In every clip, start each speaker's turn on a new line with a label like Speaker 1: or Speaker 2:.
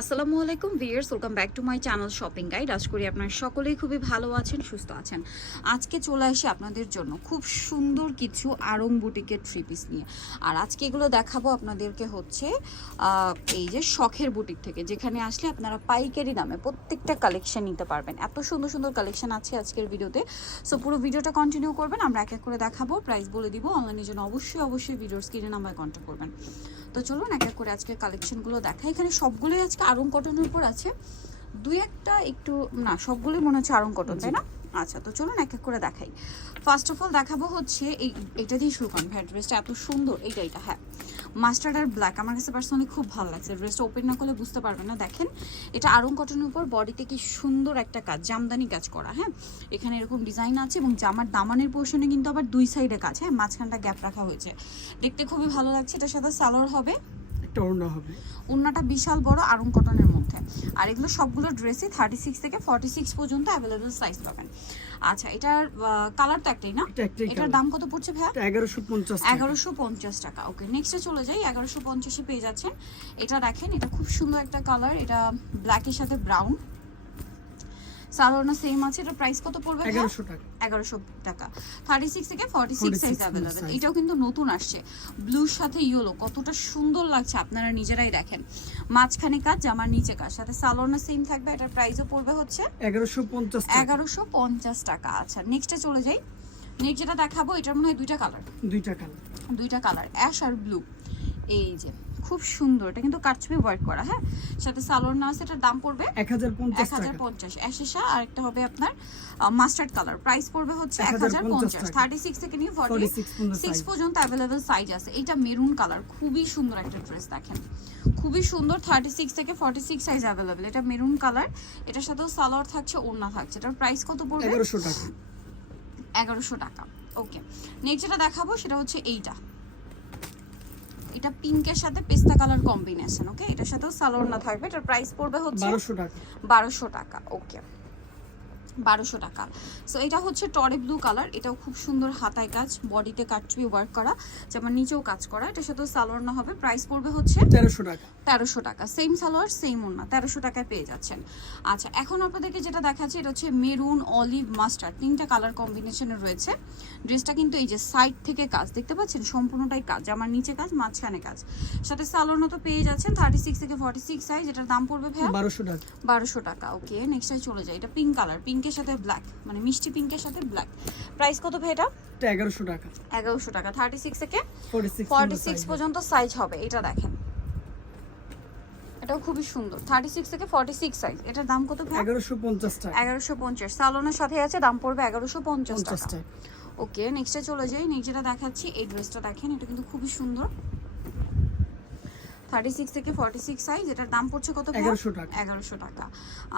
Speaker 1: আসসালামু আলাইকুম viewers welcome back to my channel shopping guide আজ করি আপনারা সকলেই খুবই ভালো আছেন, সুস্থ আছেন। আজকে চলে আসি আপনাদের জন্য খুব সুন্দর কিছু আরং বুটিকের থ্রি পিস নিয়ে। আর আজকে এগুলো দেখাবো আপনাদেরকে হচ্ছে এই যে শখের বুটিক থেকে, যেখানে আসলে আপনারা পাইকারি দামে প্রত্যেকটা কালেকশন নিতে পারবেন। এত সুন্দর সুন্দর কালেকশন আছে আজকের ভিডিওতে। সো পুরো ভিডিওটা কন্টিনিউ করবেন, আমরা এক এক করে দেখাবো প্রাইস বলে দিব অনলাইনের জন্য অবশ্যই অবশ্যই ভিডিওর স্ক্রিনে নাম্বার কন্ট্যাক্ট করবেন। তো চলুন, এক এক করে আজকের কালেকশনগুলো দেখা এখানে সবগুলোই আজকে আরং কটনের উপর আছে। দুই একটা একটু না সবগুলোই মনে হচ্ছে আরং কটন তাই না? আচ্ছা তো চলুন এক এক করে দেখাই। ফার্স্ট অফ অল দেখাবো হচ্ছে এই এটা দিয়ে শুরু করেন ভাই ড্রেসটা এত সুন্দর এইটা এটা হ্যাঁ। মাস্টার্ড আর ব্ল্যাক আমার কাছে পার্সোনালি খুব ভালো লাগছে। ড্রেসটা ওপেন না করলে বুঝতে পারবেন না দেখেন। এটা আরং কটনের উপর বডিতে কি সুন্দর একটা কাজ জামদানি কাজ করা হ্যাঁ। এখানে এরকম ডিজাইন আছে এবং জামার দামানের পোর্শনে কিন্তু আবার দুই সাইডে কাজ হ্যাঁ। মাঝখানটা গ্যাপ রাখা হয়েছে। দেখতে খুবই ভালো লাগছে এটার সাথে সালোয়ার হবে।
Speaker 2: একটা ওড়না হবে।
Speaker 1: ওড়নাটা বিশাল বড় আরং কটনের মধ্যে। আর এগুলো সবগুলো ড্রেসই থার্টি সিক্স থেকে ফর্টি সিক্স পর্যন্ত অ্যাভেলেবেল সাইজ পাবেন। আচ্ছা এটার কালার তো একটাই না? এটার দাম কত পড়ছে
Speaker 2: ভাই এগারোশো পঞ্চাশ
Speaker 1: এগারোশো পঞ্চাশ টাকা। ওকে নেক্সটে চলে যাই। এগারোশো পঞ্চাশে পেয়ে যাচ্ছেন। এটা দেখেন এটা খুব সুন্দর একটা কালার এটা ব্ল্যাকের সাথে ব্রাউন সালোয়ারনা সেম আছে এটা প্রাইস কত পড়বে ভাইয়া?
Speaker 2: এগারোশো টাকা।
Speaker 1: এগারোশো টাকা। থার্টি সিক্স থেকে ফর্টি সিক্স
Speaker 2: 46
Speaker 1: সাইজ অ্যাভেলেবেল এটাও কিন্তু নতুন আসছে। ব্লুর সাথে ইয়েলো কতটা সুন্দর লাগছে আপনারা নিজেরাই দেখেন। মাঝখানে কাজ জামার নিচে কাজ। সাথে সালোনা সেম থাকবে এটার প্রাইসও পড়বে হচ্ছে
Speaker 2: এগারোশো পঞ্চাশ টাকা।
Speaker 1: এগারোশো পঞ্চাশ টাকা। আচ্ছা নেক্সটে চলে যাই। নেক্সট যেটা দেখাবো এটার মনে হয় দুইটা কালার
Speaker 2: দুইটা কালার
Speaker 1: দুইটা কালার অ্যাশ আর ব্লু এই যে খুব সুন্দর। এটা কিন্তু কাটছবি ওয়ার্ক করা হ্যাঁ? সাথে সালোয়ার না আছে এটার দাম পড়বে
Speaker 2: এক হাজার পঞ্চাশ
Speaker 1: এক হাজার পঞ্চাশ। অ্যাশেসা আর একটা হবে আপনার মাস্টার্ড কালার প্রাইস পড়বে হচ্ছে এক হাজার
Speaker 2: 1050
Speaker 1: পঞ্চাশ। থার্টি সিক্স থেকে নিয়ে ফর্টি
Speaker 2: 46 পর্যন্ত
Speaker 1: সিক্স পর্যন্ত অ্যাভেলেবেল সাইজ আছে। এইটা মেরুন কালার খুবই সুন্দর একটা ড্রেস দেখেন। খুবই সুন্দর থার্টি সিক্স থেকে ফর্টি সিক্স সাইজ অ্যাভেলেবেল এটা মেরুন কালার এটার সাথেও সালোয়ার থাকছে ওড়না থাকছে। এটার প্রাইস কত পড়বে?
Speaker 2: এগারোশো টাকা।
Speaker 1: এগারোশো টাকা। ওকে নেক্সট যেটা দেখাবো সেটা হচ্ছে এইটা। এটা পিঙ্কের সাথে পেস্তা কালার কম্বিনেশন ওকে এটার সাথেও সালোয়ার না থাকবে এটার প্রাইস পড়বে হচ্ছে
Speaker 2: বারোশো টাকা।
Speaker 1: বারোশো টাকা ওকে বারোশো টাকা। সো এটা হচ্ছে টরে ব্লু কালার। এটাও খুব সুন্দর হাতায় কাজ বডিতে কাটছবি ওয়ার্ক করা যেমন নিচেও কাজ করা। এটার সাথেও সালোয়ার না হবে। প্রাইস পড়বে হচ্ছে
Speaker 2: তেরোশো টাকা।
Speaker 1: তেরোশো টাকা। সেম সালোয়ার সেম ওনা তেরোশো টাকায় পেয়ে যাচ্ছেন। আচ্ছা এখন আপনাদেরকে যেটা দেখাচ্ছি এটা হচ্ছে মেরুন অলিভ মাস্টার্ড তিনটা কালার কম্বিনেশনে রয়েছে। ড্রেসটা কিন্তু এই যে সাইড থেকে কাজ দেখতে পাচ্ছেন? সম্পূর্ণটাই কাজ আমার নিচে কাজ মাঝখানে কাজ। সাথে সালোয়ার না তো পেয়ে যাচ্ছেন থার্টি সিক্স থেকে ফর্টি সিক্স সাইজ এটার দাম পড়বে ভাইয়া
Speaker 2: বারোশো টাকা।
Speaker 1: বারোশো টাকা। ওকে নেক্সটে চলে যায় এটা পিঙ্ক কালার পিঙ্কের সাথে ব্ল্যাক মানে মিষ্টি পিঙ্কের সাথে ব্ল্যাক প্রাইস কত ভাই এটা?
Speaker 2: এগারোশো টাকা।
Speaker 1: এগারোশো টাকা থার্টি সিক্স থেকে
Speaker 2: ফোর্টি সিক্স
Speaker 1: পর্যন্ত সাইজ হবে এটা দেখেন। এটাও খুবই সুন্দর থার্টি সিক্স থেকে ফর্টি সিক্স সাইজ এটার দাম কত ভাই?
Speaker 2: এগারোশো পঞ্চাশ টাকা।
Speaker 1: এগারোশো পঞ্চাশ। সালোনের সাথে আছে দাম পড়বে এগারোশো পঞ্চাশ টাকা।
Speaker 2: টাকা।
Speaker 1: ওকে নেক্সটে চলে যাই নেক্সট যেটা দেখাচ্ছি এই ড্রেসটা দেখেন এটা কিন্তু খুবই সুন্দর। থার্টি সিক্স থেকে ফর্টি সিক্স সাইজ এটার দাম পড়ছে কত?
Speaker 2: এগারোশো টাকা।
Speaker 1: এগারোশো টাকা।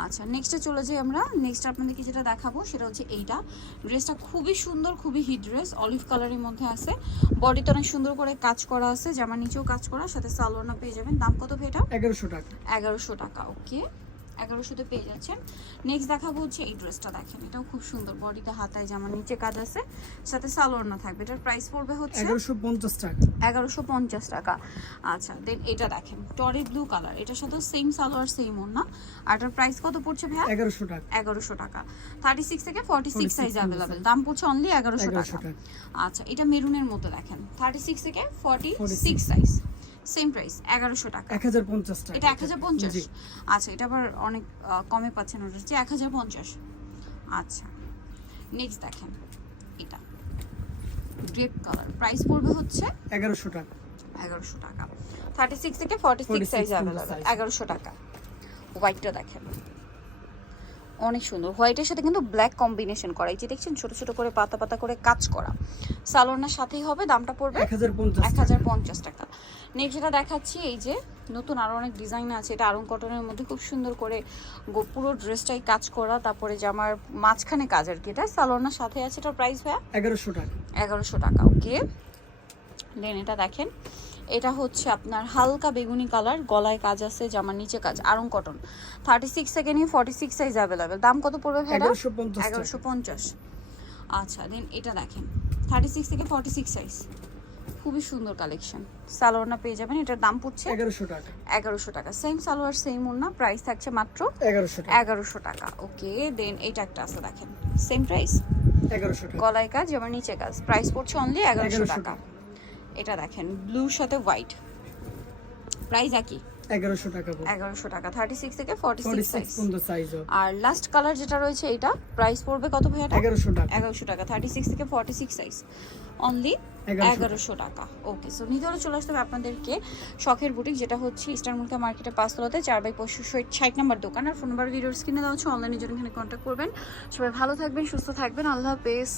Speaker 1: আচ্ছা নেক্সটে চলে যাই আমরা। নেক্সট আপনাদেরকে যেটা দেখাবো সেটা হচ্ছে এইটা। ড্রেসটা খুবই সুন্দর খুবই হিট ড্রেস অলিভ কালারের মধ্যে আছে। বডিতে অনেক সুন্দর করে কাজ করা আছে জামার নিচেও কাজ করা সাথে সালোয়ারও পেয়ে যাবেন। দাম কত ভেটা
Speaker 2: এগারোশো টাকা।
Speaker 1: এগারোশো টাকা ওকে এগারোশোতে পেয়ে যাচ্ছেন। নেক্সট দেখাবো হচ্ছে এই ড্রেসটা দেখেন। এটাও খুব সুন্দর। বডিতে হাতায় জামার নিচে কাজ আছে সাথে সালোয়ারনা থাকবে। এটার প্রাইস পড়বে হচ্ছে
Speaker 2: এগারোশো পঞ্চাশ টাকা।
Speaker 1: এগারোশো পঞ্চাশ টাকা। আচ্ছা দেন এটা দেখেন টরি ব্লু কালার এটার সাথে সেম সালোয়ার সেম ওনা আর এটার প্রাইস কত পড়ছে ভাইয়া?
Speaker 2: এগারোশো টাকা।
Speaker 1: এগারোশো টাকা। থার্টি সিক্স থেকে ফর্টি সিক্স সাইজ অ্যাভেলেবেল দাম পড়ছে অনলি এগারোশো টাকা। আচ্ছা এটা মেরুনের মতো দেখেন। থার্টি সিক্স থেকে forty six size same price এগারোশো টাকা।
Speaker 2: এক হাজার পঞ্চাশ টাকা
Speaker 1: এটা এক হাজার পঞ্চাশ? আচ্ছা এটা আবার অনেক কমে পাচ্ছেন ওটা হচ্ছে এক হাজার পঞ্চাশ। আচ্ছা নেক্সট দেখেন এটা। গ্রেপ কালার প্রাইস পড়বে হচ্ছে
Speaker 2: এগারোশো টাকা।
Speaker 1: এগারোশো টাকা। থার্টি সিক্স থেকে ফর্টি সিক্স সাইজ অ্যাভেলেবেল এগারোশো টাকা। হোয়াইটটা দেখেন। অনেক সুন্দর। হোয়াইটের সাথে কিন্তু ব্ল্যাক কম্বিনেশন করা। এই যে দেখছেন ছোট ছোট করে পাতা পাতা করে কাজ করা। সালোনার সাথেই হবে দামটা পড়বে
Speaker 2: এক হাজার পঞ্চাশ টাকা।
Speaker 1: নেক্সট যেটা দেখাচ্ছি এই যে নতুন আরও অনেক ডিজাইন আছে। এটা আরং কটনের মধ্যে খুব সুন্দর করে পুরো ড্রেসটাই কাজ করা। তারপরে জামার মাঝখানে কাজ আর কি এটা সালোনার সাথে আছে এটার প্রাইস ভাইয়া?
Speaker 2: এগারোশো টাকা।
Speaker 1: এগারোশো টাকা ওকে দেন এটা দেখেন এটা হচ্ছে আপনার হালকা বেগুনি কালার গলায় কাজ আছে জামার নিচে কাজ আরং কটন। থার্টি সিক্স থেকে নিয়ে ফর্টি সিক্স সাইজ অ্যাভেলেবেল দাম কত পড়বে
Speaker 2: এগারোশো পঞ্চাশ
Speaker 1: আচ্ছা দেন এটা দেখেন। থার্টি সিক্স থেকে ফর্টি সিক্স সাইজ খুবই সুন্দর কালেকশন সালোয়ারনা পেয়ে যাবেন এটার দাম পড়ছে
Speaker 2: এগারোশো টাকা।
Speaker 1: এগারোশো টাকা। সেম সালোয়ার সেম ওড়না প্রাইস থাকছে মাত্র
Speaker 2: এগারোশো টাকা।
Speaker 1: এগারোশো টাকা। ওকে দেন এইটা একটা আছে দেখেন। সেম প্রাইস
Speaker 2: এগারোশো টাকা।
Speaker 1: গলায় কাজ যেমন নিচে কাজ। প্রাইস পড়ছে অনলি এগারোশো
Speaker 2: 1100
Speaker 1: টাকা। এটা দেখেন ব্লুর সাথে হোয়াইট প্রাইস একই।
Speaker 2: এগারোশো টাকা
Speaker 1: এগারোশো টাকা থার্টি সিক্স থেকে ফর্টি সিক্স
Speaker 2: সাইজ
Speaker 1: আর লাস্ট কালার যেটা রয়েছে এটা প্রাইস পড়বে কত ভাইয়াটা?
Speaker 2: এগারোশো টাকা।
Speaker 1: এগারোশো টাকা থার্টি সিক্স থেকে ফর্টি সিক্স সাইজ অনলি এগারোশো টাকা। ওকে সো চলে আসতে হবে আপনাদেরকে শখের বুটিক যেটা হচ্ছে ইস্টার মুলকা মার্কেটের পাঁচতলাতে চার বাই পঁচিশ ষাট নাম্বার দোকান। আর ফোন নাম্বার ভিডিওর স্ক্রিনে দেওয়া হচ্ছে অনলাইনের জন্য এখানে কন্ট্যাক্ট করবেন। সবাই ভালো থাকবেন সুস্থ থাকবেন। আল্লাহ হাফেজ।